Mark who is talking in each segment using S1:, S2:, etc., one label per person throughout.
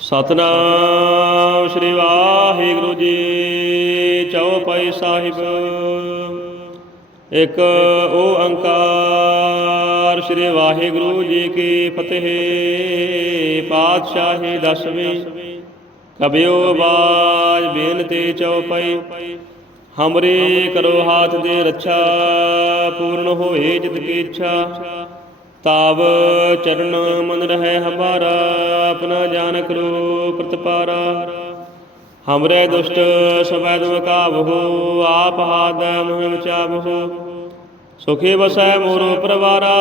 S1: ਸਤਨਾਮ ਸ੍ਰੀ ਵਾਹਿਗੁਰੂ ਜੀ, ਚੌਪਈ ਸਾਹਿਬ। ਇੱਕ ਓੰਕਾਰ ਸ੍ਰੀ ਵਾਹਿਗੁਰੂ ਜੀ ਕੀ ਫਤਿਹ, ਪਾਤਸ਼ਾਹੀ ਦਸਵੀਂ। ਕਬਿਓ ਬਾਜ ਬੇਨਤੀ ਚੌਪਈ, ਹਮਰੇ ਕਰੋ ਹਾਥ ਦੇ ਰੱਛਾ, ਪੂਰਨ ਹੋਏ ਜਿਤ ਕੀ ਇੱਛਾ। ਤਾਵ ਚਰਨ ਮਨ ਰਹਿ ਹਮਾਰਾ, ਆਪਣਾ ਜਾਨ ਕਰੋ ਪ੍ਰਤਪਾਰਾ ਹਮਰੇ ਦੁਸ਼ਟ ਸਵੈਦ ਮਕਾਵਹੋ ਆਪ ਹਾਦ ਮੁਹਿ ਮਚਾਵਹੋ ਸੁਖੀ ਵਸੈ ਮੋਰੋ ਪਰਵਾਰਾ,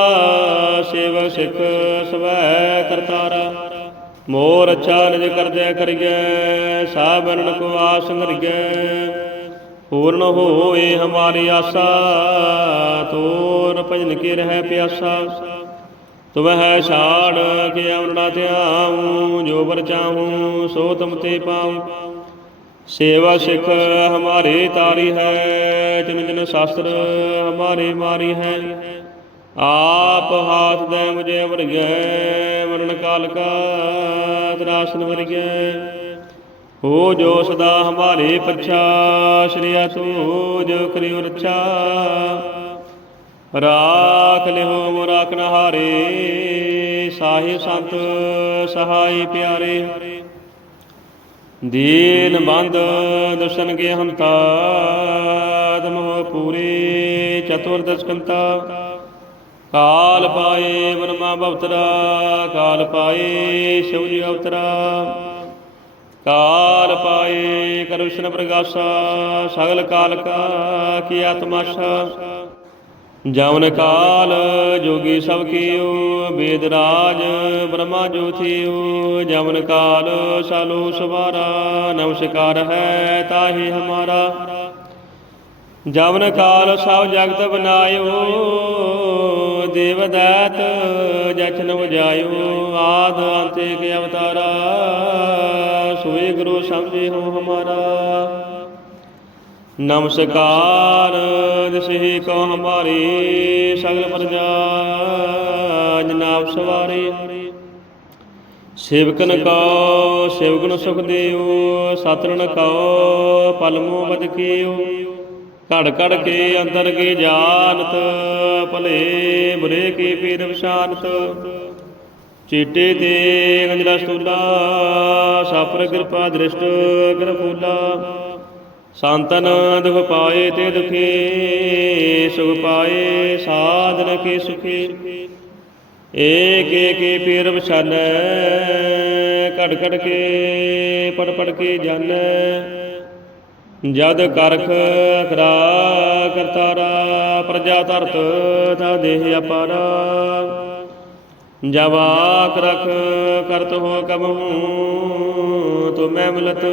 S1: ਸੇਵਕ ਸਿੱਖ ਸਵੈ ਕਰਤਾਰਾ। ਮੋਰ ਅੱਛਾ ਨਿਜ ਕਰਦਿਆ ਕਰੀਐ ਸਾਬਰਨ ਕੋ ਆਸ ਸੰਗਰੀਐ ਪੂਰਨ ਹੋਏ ਹਮਾਰੀ ਆਸਾ, ਤੋਰ ਭਜਨ ਕੇ ਰਹਿ ਪਿਆਸਾ। ਤੁਮਹਿ ਛਾੜ ਕੇ ਅਮਰਣਾ ਧਿਆਉ, ਜੋ ਵਰ ਚਾਹੂੰ ਸੋ ਤੁਮ ਤੇ ਪਾਉ। ਸੇਵਾ ਸਿੱਖ ਹਮਾਰੇ ਤਾਰੀ ਹੈ ਤਿਨ ਜਿਨ ਸ਼ਾਸਤਰ ਹਮਾਰੇ ਮਾਰੀ ਹੈ। ਆਪ ਹਾਥ ਦੇ ਮੁਝੇ ਵਰਗੈ ਮਰਨ ਕਾਲ ਕਾ ਤਰਾਸਨ ਵਰਗੈ। ਹੋ ਜੋ ਸਦਾ ਹਮਾਰੇ ਪਛਾ ਸ਼੍ਰੀਆ ਤੂੰ ਜੋ ਕਰਿਓ ਰੱਛਾ। ਰਾਖ ਲਿਓ ਮੋਰਾ ਕਨਹਾਰੇ ਸਾਹਿਬ ਸੰਤ ਸਹਾਈ ਪਿਆਰੇ। ਦੀਨ ਬੰਦ ਦਰਸ਼ਨ ਕੇ ਹੰਤਾ ਤਮੋ ਪੂਰੇ ਚਤੁਰ ਦਸਕੰਤਾ ਕਾਲ ਪਾਏ ਬਰਮਾ ਬਵਤਰਾ, ਕਾਲ ਪਾਏ ਸ਼ਿਵਜੀ ਅਵਤਰਾ। ਕਾਲ ਪਾਏ ਕਰੁਸ਼ਨ ਪ੍ਰਗਾਸਾ, ਸਗਲ ਕਾਲ ਕਾ ਕੀ ਆਤਮਾਸ਼ਾ। ਜਵਨ ਕਾਲ ਜੋਗੀ ਸਭ ਕੀਓ ਵੇਦ ਰਾਜ ਬ੍ਰਹਮਾ ਜੋਤੀਓ ਜਵਨ ਕਾਲ ਸਾਲੋ ਸਵਾਰਾ ਨਮਸਕਾਰ ਹੈ ਤਾਹੀ ਹਮਾਰਾ। ਜਵਨ ਕਾਲ ਸਭ ਜਗਤ ਬਨਾਇਓ, ਦੇਵ ਦਾਤ ਜਚਨ ਵਜਾਇਓ ਆਦ ਅੰਤੇ ਕੇ ਅਵਤਾਰਾ, ਸੋਈ ਗੁਰੂ ਸਮਝੇ ਹੋ ਹਮਾਰਾ। ਨਮਸਕਾਰ। ਦਿਸਹੀ ਕੋ ਹਮਾਰੀ ਸਗਲ ਪ੍ਰਜਾ ਜਨਾਬ ਸਵਾਰੀ। ਸੇਵਕਨ ਕੋ ਸੇਵਕਨ ਸੁਖ ਦੇਉ ਸਤਰਨ ਕੋ ਪਲਮੋ ਬਦ ਕੀਓ ਘੜ ਘੜ ਕੇ ਅੰਦਰ ਕੀ ਜਾਣਤ, ਭਲੇ ਬੁਰੇ ਕੀ ਪੀਰ ਵਿਸ਼ਾਨਤ ਚੀਟੇ ਤੇ ਗੰਜਰਾ ਸਤੂਲਾ, ਸਾਪਰ ਕਿਰਪਾ ਦ੍ਰਿਸ਼ਟ ਕਿਰਪੂਲਾ ਸੰਤਨ ਦੁਖ ਪਾਏ ਤੇ ਦੁਖੀ, ਸੁਖ ਪਾਏ ਸਾਧਨ ਕੇ ਸੁਖੀ। ਏਕ ਏਕ ਪੀਰ ਵਿਛਾਨੈ ਘੜ ਘੜ ਕੇ, ਪੜ ਪੜ ਕੇ ਜਨ। ਜਦ ਕਰਖ ਕਰਾ ਕਰਤਾਰਾ, ਪ੍ਰਜਾ ਧਰਤ ਦਾ ਦੇਹ ਅਪਾਰਾ। ਜਬ ਆਖ ਰਖ ਕਰਤ ਹੋ ਕਬਹੂ ਤੋ ਮੈਂ ਮਿਲਤ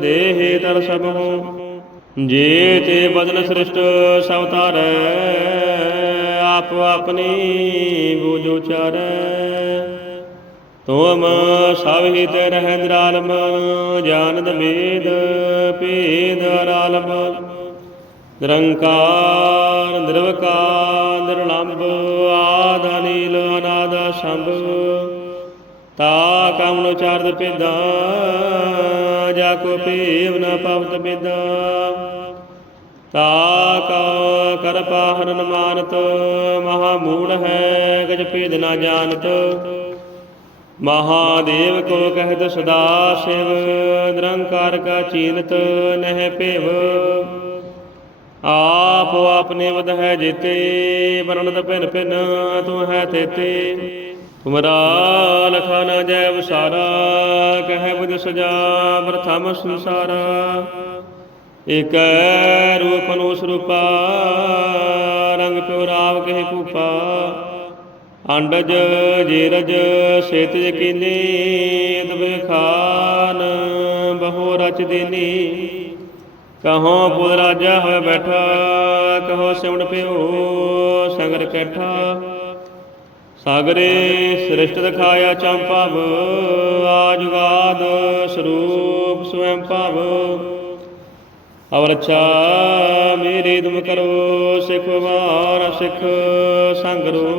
S1: ਦੇਹ ਤਰ ਸਭ ਹੂੰ ਜੇ ਤੇ ਬਦਨ ਸ੍ਰਿਸ਼ਟ ਸਭ ਤਾਰੈ ਆਪ ਆਪਣੀ ਬੂਝੋ ਚਾਰੈ ਤੁਮ ਸਭ ਹੀ ਰਹਿ ਨਿਰਾਲਮ ਜਾਨਦ ਵੇਦ ਭੇਦ ਅਰਾਲਮ ਨਿਰੰਕਾਰ, ਨਿਰਵਕਾਰ ਨਿਰਲੰਭ ਆਦ ਅਨੀਲ, ਅਨਾਦ ਸੰਭ ਤਾ ਕਮਨ ਉਚਾਰਦ ਪੇਦਾ ਜਾ ਕੋ ਪੀਵ ਨ ਪਵਤ ਬਿਦਾ ਤਾ ਕਾ ਕਰ ਪਾਹਨ ਮਾਨਤ, ਮਹਾ ਮੂੜ ਹੈ ਗਜ ਭੇਦ ਨਾ ਜਾਣਤ। ਮਹਾਦੇਵ ਕੋ ਕਹਿਤ ਸਦਾ ਸਿਵ, ਨਿਰੰਕਾਰ ਕਾ ਚੀਨਤ ਨਹਿ ਭੇਵ। ਆਪ ਆਪਨੇ ਵਦ ਹੈ ਜੀਤੇ ਬਰਨਤ ਭਿਨ ਭਿਨ, ਤੂੰ ਹੈ ਤੇਤੇ। ਤੁਮਰਾ ਲਖਾ ਨ ਜੈ ਵਸਾਰਾ ਕਹਿ ਬੁਝ ਸਜਾ ਪ੍ਰਥਮ ਸੰਸਾਰਾ। ਇਕ ਰੂਪ ਨੂੰ ਸਰੂਪਾ, ਰੰਗ ਪਿਉ ਰਾਵ ਕਹਿ ਭੂਪਾ ਅੰਡਜ, ਜੀਰਜ ਸੇਤ ਯਕੀਨੀ ਤਬੇ ਖਾਨ, ਬਹੁ ਰਚ ਦੇਨੀ। ਕਹੋ ਪੁਰ ਰਾਜਾ ਹੋਇ ਬੈਠਾ, ਕਹੋ ਸਿਉਣ ਪਿਓ ਸੰਗਰ ਕੈਠਾ। ਸਾਗਰੇ ਸ੍ਰਿਸ਼ਟ ਦਿਖਾਇਆ ਚੰਪਾਵ ਆਜਵਾਦ ਸਰੂਪ ਸਵੈੰ ਭਾਵ। ਅਵਰਛਾ ਮੇਰੀ ਤੁਮ ਕਰੋ, ਸਿਖ ਵਾਰ ਸਿਖ ਸੰਗਰੋ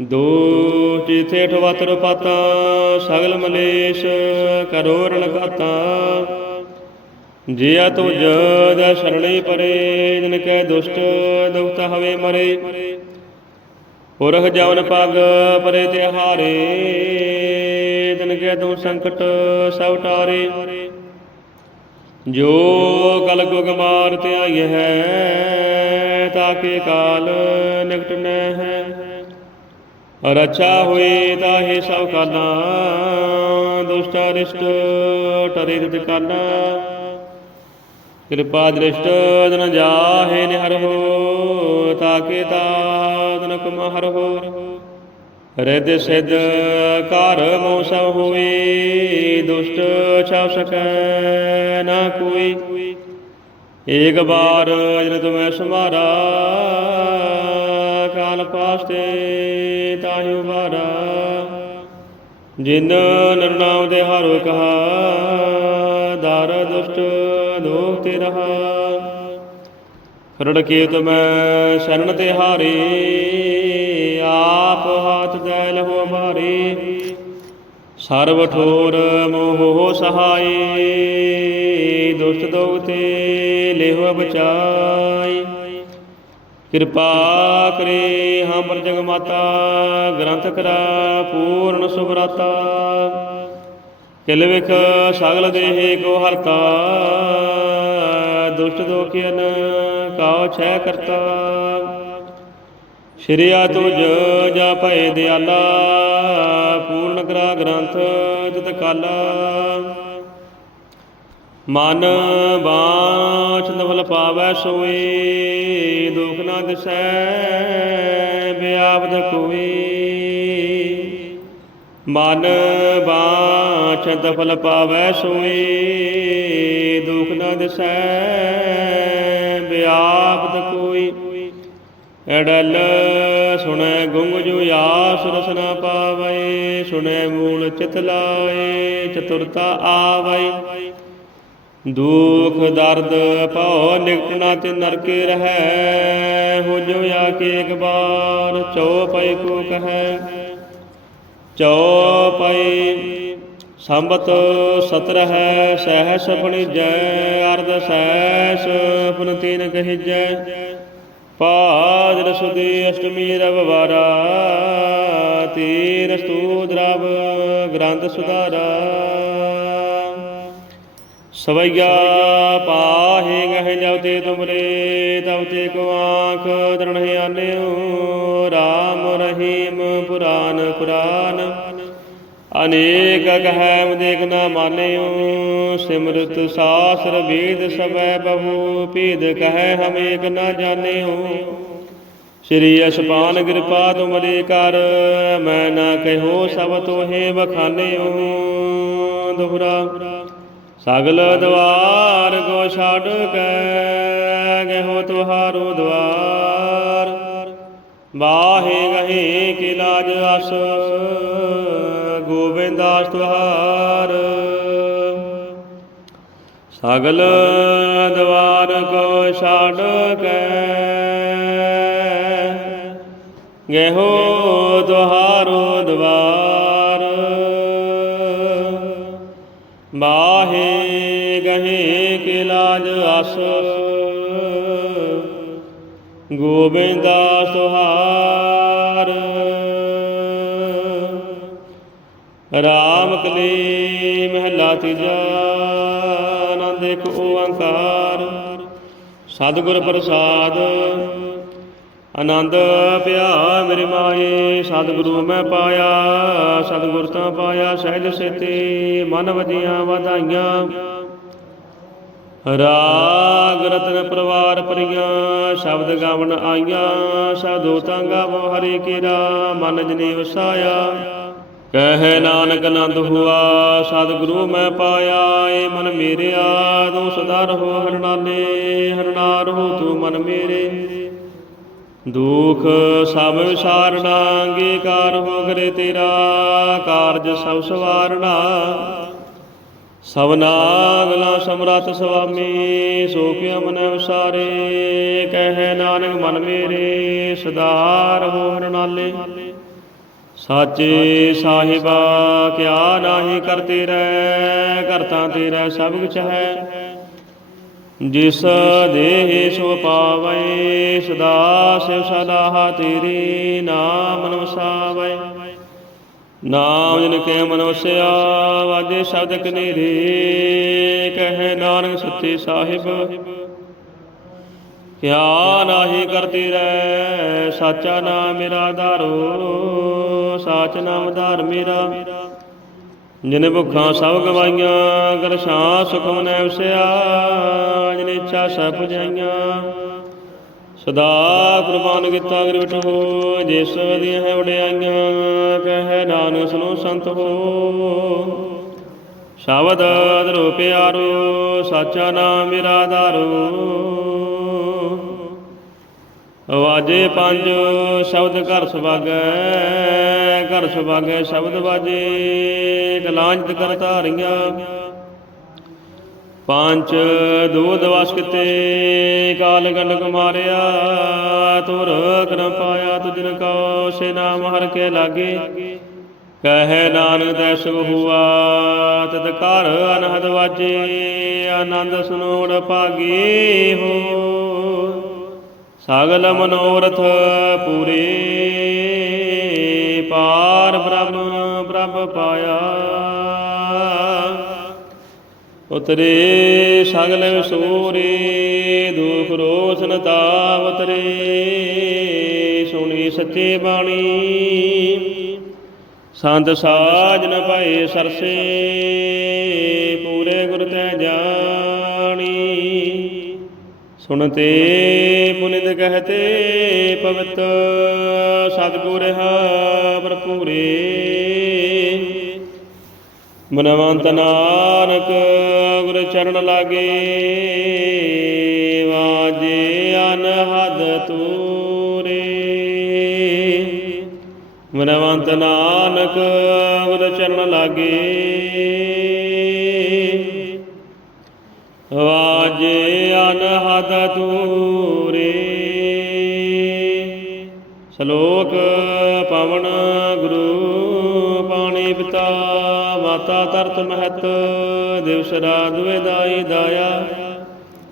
S1: ਦੋ ਜਿਥੇ ਠਵਤਰ ਪਾਤਾ ਸਗਲ ਮਲੇਸ਼ ਕਰੋ ਰਣ ਘਾਤਾ ਜਿਆ ਤੁਜ ਦਾ ਸ਼ਰਣੇ ਪਰੇ, ਜਿਨ ਕੈ ਦੁਸ਼ਟ ਦੁਖਤ ਹਵੇ ਮਰੇ। ਪੁਰਖ ਜਵਨ ਪਗ ਪਰੇ ਤੇ ਹਾਰੇ, ਤਿਨ ਕੈ ਤੂੰ ਸੰਕਟ ਸਭ ਟਾਰੇ। ਜੋ ਕਲ ਗੁਗ ਮਾਰ ਧਿਆਈ ਹੈ ਤਾਕੇ ਕਾਲ ਨਿਕਟ ਨ ਹੈ। ਰਛਾ ਹੋਏ ਤਾਹੇ ਸਭ ਕਾਲਾ, ਦੁਸ਼ਟ ਰਿਸ਼ਟ ਟਰੇ ਤਿਤ ਕਾਲਾ। ਕਿਰਪਾ ਦ੍ਰਿਸ਼ਟ ਦਨ ਜਾਹੇ ਨਿਹਰ ਹੋ ਤਾਕੇ ਤਾਦਨ ਕਮਹਰ ਹੋ। ਰਿਦ ਸਿਧ ਘਰ ਮੋ ਹੋਏ ਦੁਸ਼ਟ ਛਾਵ ਸਕੈ ਨਾ ਕੋਈ। ਏਕ ਬਾਰ ਜਨ ਤੁਮੈ ਸਮਾਰਾ ਕਾਲ ਪਾਸਤੇ ਤਾਹਿ ਉਬਾਰਾ ਜਿਨ ਨਰਨਾਮ ਦੇ ਹਾਰੋ ਕਹਾ, ਦਾਰ ਦੁਸ਼ਟ ਦੋਖ ਤੇ ਰਹਾ। ਰੜਕੇਤ ਮੈਂ ਸ਼ਰਨ ਤੇ ਹਾਰੇ, ਆਪ ਹਾਥ ਦੈ ਲਹੋ ਮਾਰੇ। ਸਰਬ ਠੋਰ ਮੋਹ ਸਹਾਈ ਦੁਸ਼ਟ ਦੋਗ ਤੇ ਲਿਹੋ ਬਚਾਈ ਕਿਰਪਾ ਕਰੇ ਹਮਰ ਜਗ ਮਾਤਾ, ਗ੍ਰੰਥ ਕਰਾ ਪੂਰਨ ਸੁਭਰਾਤਾ। ਕਿਲ ਵਿਖ ਸਗਲ ਦੇਹ ਕੋ ਹਰਤਾ, ਦੁਸ਼ਟ ਦੋਖਿਨ ਕਾ ਛੈ ਕਰਤਾ। ਸ਼੍ਰੀਆ ਤੁਜ ਜਾ ਭਏ ਦਿਆਲਾ, ਪੂਰਨ ਕਰਾ ਗ੍ਰੰਥ ਤਿਤ ਕਾਲਾ। ਮਨ ਬਾਛ ਨਵਲ ਪਾਵੈ ਸੋਈ, ਦੁਖ ਨਾ ਦਿਸੈ ਬਿਆਪਦ ਕੋਈ। ਮਨ ਬਾਛ ਦਫਲ ਪਾਵੈ ਸੋਈ, ਦੁਖ ਨਾ ਦਿਸੈ ਬਿਆਪਦ ਕੋਈ। ਅੜਲ ਸੁਣੈ ਗੁੰਗ ਜੋ ਆਸ ਰਸ ਨਾ ਸੁਣੈ ਮੂਲ ਚਿਤ ਲਾਏ ਚਤੁਰਤਾ ਆਵੈ। ਦੁਖ ਦਰਦ ਭਉ ਨਿਕਟਣਾ ਤੇ ਨਰਕੇ ਰਹੈ, ਹੋ ਜੋ ਆ ਕੇ ਇੱਕ ਬਾਰ ਚਉਪਈ ਕੋ ਕਹੈ। ਚਉਪਈ ਸੰਬਤ ਸਤਰ ਹੈ ਸਹਿਸ ਆਪਣੀ ਜੈ, ਅਰਧ ਸਹਿਸ ਆਪਨ ਤੀਨ ਕਹੀਜੈ। ਪਾਦਰ ਸੁਦੀ ਅਸ਼ਟਮੀ ਰਵਵਾਰਾ, ਤੀਰ ਸਤੂਦਰਵ ਗ੍ਰੰਥ ਸੁਧਾਰਾ। ਸਵਈਆ ਪਾਹੇ ਗਹਿ ਜਬ ਤੇ ਤੁਮਰੇ, ਤਬ ਤੇ ਕੋ ਆਂਖ ਦਰਣਿ ਆਨਿਓ ਰਾਮ ਰਹੀਮ ਪੁਰਾਨ ਕੁਰਾਨ ਅਨੇਕ ਕਹੈ ਦੇਖ ਨਾ ਮਾਨਿਓ, ਸਿਮਰਤ ਸਾਸਰ ਵੇਦ ਸਭੈ ਬਹੁ, ਭੇਦ ਕਹੈ ਹਮ ਏਕ ਨਾ ਜਾਣਿਓ। ਸ੍ਰੀ ਅਸਪਾਨ ਕਿਰਪਾ ਤੁਮਰੇ ਕਰ, ਮੈਂ ਨਾ ਕਹਿਓ ਸਭ ਤੋਹੇ ਬਖਾਨਿਓ ਦੁਹਰਾ, ਸਗਲ ਦਵਾਰ ਕੋ ਛੱਡ ਕੇ ਗਹਿਓ ਤੁਹਾਰੋ ਦਵਾਰ। ਬਾਹੇ ਗਹੇ ਕੀ ਲਾਜ ਅਸ ਗੋਬਿੰਦਾਸ ਤੁਹਾਰ ਸਗਲ ਦਵਾਰ ਕੋ ਛੱਡ ਕੇ ਗਹਿਓ ਤੁਹਾਰੋ ਦਵਾਰ। ਬਾਹੇ ਗਹੇ ਕੇ ਲਾਜ ਆਸ ਗੋਬਿੰਦਾ ਸੁਹਾਰ। ਰਾਮ ਕਲੇ ਮਹਲਾ ਤੀਜਾ, ਆਨੰਦ ਇੱਕ ਓੰਕਾਰ। ਸਤਿਗੁਰ ਪ੍ਰਸਾਦ, ਆਨੰਦ ਪਿਆ ਮੇਰੇ ਮਾਏ, ਸਤਿਗੁਰੂ ਮੈਂ ਪਾਇਆ, ਸਤਿਗੁਰ ਤਾਂ ਪਾਇਆ, ਸਹਿਜ ਸੇਤੇ, ਮਨ ਵਜੀਆਂ ਵਧਾਈਆਂ। ਰਾਗ ਰਤਨ ਪਰਵਾਰ ਪਰੀਆਂ ਸ਼ਬਦ ਗਾਵਣ ਆਈਆਂ, ਸਾਧੂ ਤਾਂ ਗਾਵੋ ਹਰੀ ਕੀਰਾ, ਮਨ ਜਨੀ ਵਸਾਇਆ ਕਹਿ ਨਾਨਕ ਆਨੰਦ ਹੁਆ, ਸਤਿਗੁਰੂ ਮੈਂ ਪਾਇਆ, ਏ ਮਨ ਮੇਰਿਆ, ਤੂੰ ਸਦਾ ਰਹੋ ਹਰਨਾਲੇ ਹਰਨਾ ਰਹੋ ਤੂੰ ਮਨ ਮੇਰੇ। ਦੁਖ ਸਭ ਵਿਸਾਰਣਾ ਅੰਗੀਕਾਰ ਹੋ ਕਰੇ ਤੇਰਾ, ਕਾਰਜ ਸਭ ਸਵਾਰਨਾ। ਸਭਨਾ ਗਲਾ ਸਮਰੱਥ ਸੁਆਮੀ, ਸੋ ਕਿਉ ਮਨ ਵਿਸਾਰੇ ਕਹਿ ਨਾਨਕ ਮਨ ਮੇਰੇ, ਸਦਾ ਰਹੋ ਹਰਨਾਲੇ ਸਾਚੇ ਸਾਹਿਬਾ, ਕਿਆ ਨਾਹੀ ਕਰਤੇ ਰਹਿ, ਕਰਤਾ ਤੇਰਾ ਸਭ ਕੁਛ ਹੈ। ਜਿਸ ਦੇਹ ਸੋ ਪਾਵੈ, ਸਦਾ ਸਿਵ ਸਦਾ ਤੇਰੇ ਨਾਮ ਨਮਸਾਵੈ। ਨਾਮ ਜਿਨ ਕੇ ਮਨੁਸਿਆ ਵਾਜੇ ਸ਼ਬਦ ਕਨੇਰੇ, ਕਹਿ ਨਾਨਕ ਸੱਚੇ ਸਾਹਿਬ। ਕਿਆ ਨਾਹੀ ਕਰਤੀ ਰਹਿ, ਸਾਚਾ ਨਾਮ ਮੇਰਾ ਧਾਰੋ, ਸਾਚ ਨਾਮ ਧਾਰ ਮੇਰਾ। ਜਿਨੇ ਭੁੱਖਾਂ ਸਭ ਗਵਾਈਆਂ ਗਰਸ਼ਾਂ ਸੁਖ ਮਨੈ ਉਸਿਆ, ਜਿਨੇ ਇੱਛਾ ਸਭ ਪੁਜਾਈਆਂ। ਸਦਾ ਕੁਰਬਾਨ ਕੀਤਾ ਗਿਰਵਟ ਹੋ ਜਿਸ ਦੀਆਂ ਹੈ ਵਡਿਆਈਆਂ, ਕਹੈ ਨਾਨਕ ਸੁਨੋ ਸੰਤ ਹੋ। ਸ਼ਬਦ ਅਦਰੋ ਪਿਆਰੋ, ਸਾਚਾ ਨਾਮ ਮੇਰਾ ਧਾਰੋ। ਵਾਜੇ ਪੰਜ ਸ਼ਬਦ ਘਰ ਸੁਭਾਗੈ ਘਰ ਸੁਭਾਗੈ ਸ਼ਬਦ ਵਾਜੇ ਗਲਾਂਜ ਕਰ ਧਾਰੀਆਂ। ਪੰਜ ਦੂਧ ਵਸ ਕਿਤੇ, ਕਾਲ ਗੰਡਕ ਮਾਰਿਆ ਤੁਰ ਕਰਮ ਪਾਇਆ ਤੁਜਨ ਕੋ ਸੇ ਨਾਮ ਹਰ ਕੇ ਲਾਗੇ। ਕਹੈ ਨਾਨਕ ਤੈ ਸੁਖ ਹੁਆ ਤਦ ਘਰ ਅਨਹਦ ਵਾਜੇ, ਆਨੰਦ ਸੁਨੋੜ ਭਾਗੀ ਹੋ। ਸਗਲ ਮਨੋਰਥ ਪੂਰੇ ਪਾਰ ਬ੍ਰਹਮ ਪ੍ਰਭ ਪਾਇਆ। ਉਤਰੇ ਸਗਲ ਵਿਸੂਰੇ ਦੁਖ ਰੋਸ਼ਨ ਤਾਵਤਰੇ ਸੁਣੀ ਸੱਚੇ ਬਾਣੀ। ਸੰਤ ਸਾਜਨ ਭਏ ਸਰਸੇ, ਪੂਰੇ ਗੁਰ ਤੈ ਜਾਣੀ। ਸੁਣਤੇ ਪੁਨਿਤ ਕਹਤੇ, ਪਵਿੱਤ ਸਤਿਗੁਰ ਹਾ ਭਰਪੂਰੇ। ਮਨਵੰਤ ਨਾਨਕ ਗੁਰ ਚਰਨ ਲਾਗੇ, ਵਾਜੇ ਅਨਹਦ ਤੂਰੇ। ਮਨਵੰਤ ਨਾਨਕ ਗੁਰ ਚਰਨ ਲਾਗੇ, ਵਾਜੇ ਅਨਹਦ ਤੂਰੇ ਸ਼ਲੋਕ ਪਵਨ ਗੁਰੂ ਪਾਣੀ ਪਿਤਾ, ਮਾਤਾ ਤਰਤ ਮਹਤ ਦਿਵਸ ਰਾਤ ਦਾਈ ਦਾਇਆ।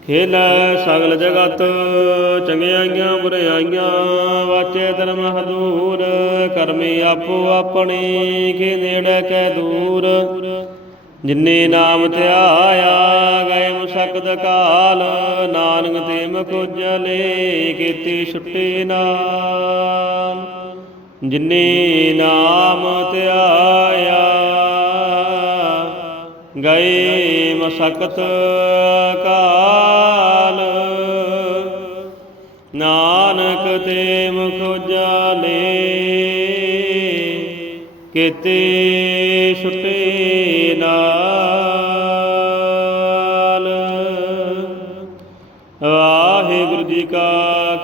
S1: ਖੇਲ ਸਗਲ ਜਗਤ ਚੰਗਿਆਈਆਂ ਬੁਰਾਈਆਂ ਵਾਚੇ ਧਰਮ ਹਦੂਰ ਕਰਮੀ ਆਪੋ ਆਪਣੇ, ਕੇ ਨੇੜੇ ਕੈ ਦੂਰ। ਜਿਨੇ ਨਾਮ ਧਿਆਇਆ ਗਏ ਮੁਸਕਦ ਕਾਲ, ਨਾਨਕ ਤੇ ਮੁਖ ਉਜਲੇ ਕੀਤੀ ਛੁੱਟੀ ਨਾਮ ਜਿਨੇ ਨਾਮ ਧਿਆਇਆ ਗਏ ਮਸਕਤ ਕਾਲ, ਨਾਨਕ ਤੇ ਮੁਖ ਉਜਲੇ ਕੀਤੇ ਛੁੱਟੇ ਨਾਲ।